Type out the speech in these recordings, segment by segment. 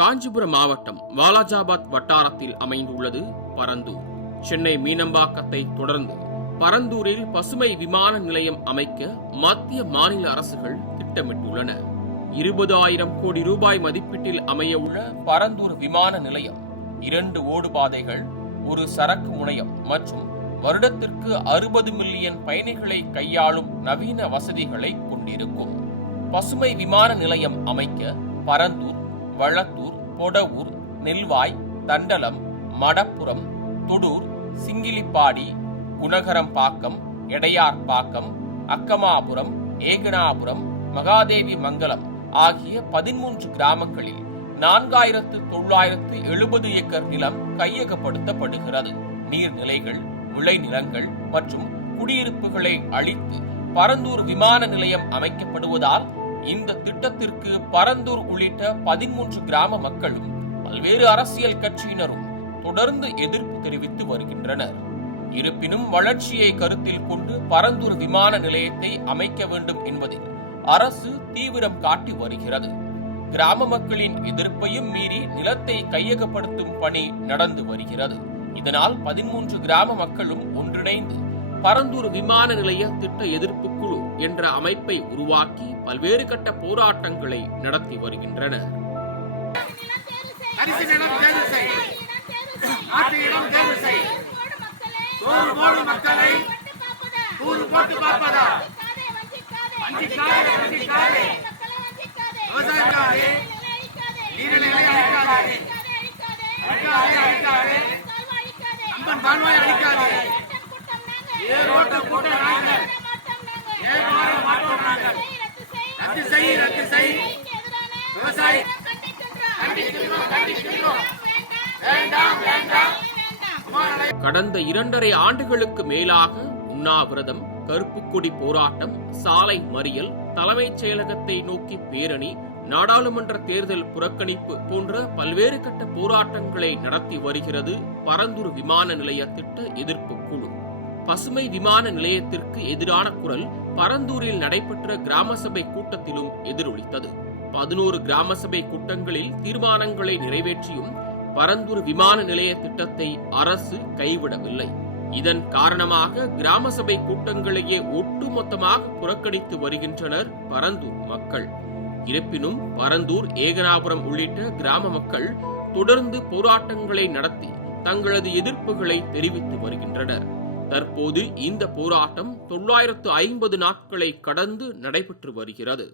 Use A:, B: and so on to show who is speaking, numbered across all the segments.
A: காஞ்சிபுரம் மாவட்டம் வாலாஜாபாத் வட்டாரத்தில் அமைந்துள்ளது பரந்தூர் சென்னை மீனம்பாக்கத்தை தொடர்ந்து பரந்தூரில் பசுமை விமான நிலையம் அமைக்க மத்திய மாநில அரசுகள் திட்டமிட்டுள்ளன இருபது ஆயிரம் கோடி ரூபாய் மதிப்பீட்டில் அமையவுள்ள பரந்தூர் விமான நிலையம் இரண்டு ஓடுபாதைகள் ஒரு சரக்கு முனையம் மற்றும் வருடத்திற்கு அறுபது மில்லியன் பயணிகளை கையாளும் நவீன வசதிகளை கொண்டிருக்கும் பசுமை விமான நிலையம் அமைக்க பரந்தூர் வளத்தூர் பொடவூர் நெல்வாய் தண்டலம் மடப்புறம் துடூர் சிங்கிலிப்பாடி குணகரம்பாக்கம் எடையார்பாக்கம் அக்கமாபுரம் ஏகனாபுரம் மகாதேவி மங்கலம் ஆகிய பதிமூன்று கிராமங்களில் நான்காயிரத்து தொள்ளாயிரத்து எழுபது ஏக்கர் நிலம் கையகப்படுத்தப்படுகிறது நீர்நிலைகள் விளைநிலங்கள் மற்றும் குடியிருப்புகளை அழித்து பரந்தூர் விமான நிலையம் அமைக்கப்படுவதால் இந்த திட்டத்திற்கு பரந்தூர் உள்ளிட்ட பதிமூன்று கிராம மக்களும் பல்வேறு அரசியல் கட்சியினரும் தொடர்ந்து எதிர்ப்பு தெரிவித்து வருகின்றனர் இருப்பினும் வளர்ச்சியை கருத்தில் கொண்டு பரந்தூர் விமான நிலையத்தை அமைக்க வேண்டும் என்பதில் அரசு தீவிரம் காட்டி வருகிறது கிராம மக்களின் எதிர்ப்பையும் மீறி நிலத்தை கையகப்படுத்தும் பணி நடந்து வருகிறது இதனால் பதிமூன்று கிராம மக்களும் ஒன்றிணைந்து பரந்தூர் விமான நிலைய திட்ட எதிர்ப்பு குழு என்ற அமைப்பை உருவாக்கி பல்வேறு கட்ட போராட்டங்களை நடத்தி வருகின்றனர் ஏ கூட்ட நாங்கள் ஏ மாட்டோம் நாங்கள் ரத்து செய் ரத்து செய் விவசாயி கடந்த இரண்டரை ஆண்டுகளுக்கு மேலாக உண்ணாவிரதம் கருப்பு கொடி போராட்டம் சாலை மறியல் தலைமைச் செயலகத்தை நோக்கி பேரணி நாடாளுமன்ற தேர்தல் புறக்கணிப்பு போன்ற பல்வேறு கட்ட போராட்டங்களை நடத்தி வருகிறது பரந்தூர் விமான நிலைய திட்ட எதிர்ப்பு குழு பசுமை விமான நிலையத்திற்கு எதிரான குரல் பரந்தூரில் நடைபெற்ற கிராம சபை கூட்டத்திலும் எதிரொலித்தது பதினோரு கிராம சபை கூட்டங்களில் தீர்மானங்களை நிறைவேற்றியும் பரந்தூர் விமான நிலைய திட்டத்தை அரசு கைவிடவில்லை இதன் காரணமாக கிராம சபை கூட்டங்களையே ஒட்டுமொத்தமாக புறக்கணித்து வருகின்றனர் பரந்தூர் மக்கள் இருப்பினும் பரந்தூர் ஏகனாபுரம் உள்ளிட்ட கிராம மக்கள் தொடர்ந்து போராட்டங்களை நடத்தி தங்களது எதிர்ப்புகளை தெரிவித்து வருகின்றனர் தற்போது இந்த போராட்டம் தொள்ளாயிரத்து ஐம்பது நாட்களை கடந்து நடைபெற்று வருகிறது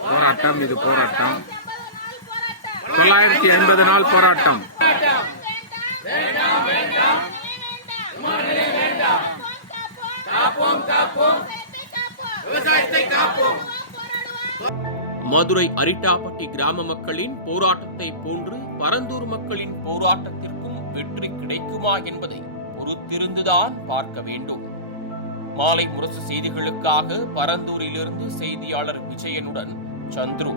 A: போராட்டம் இது போராட்டம் தொள்ளாயிரத்தி ஐம்பது நாள் போராட்டம் மதுரை அரிட்டாப்பட்டி கிராம மக்களின் போராட்டத்தை போன்று பரந்தூர் மக்களின் போராட்டத்திற்கும் வெற்றி கிடைக்குமா என்பதை பொறுத்திருந்துதான் பார்க்க வேண்டும் மாலை முரசு செய்திகளுக்காக பரந்தூரிலிருந்து செய்தியாளர் விஜயனுடன் சந்துரு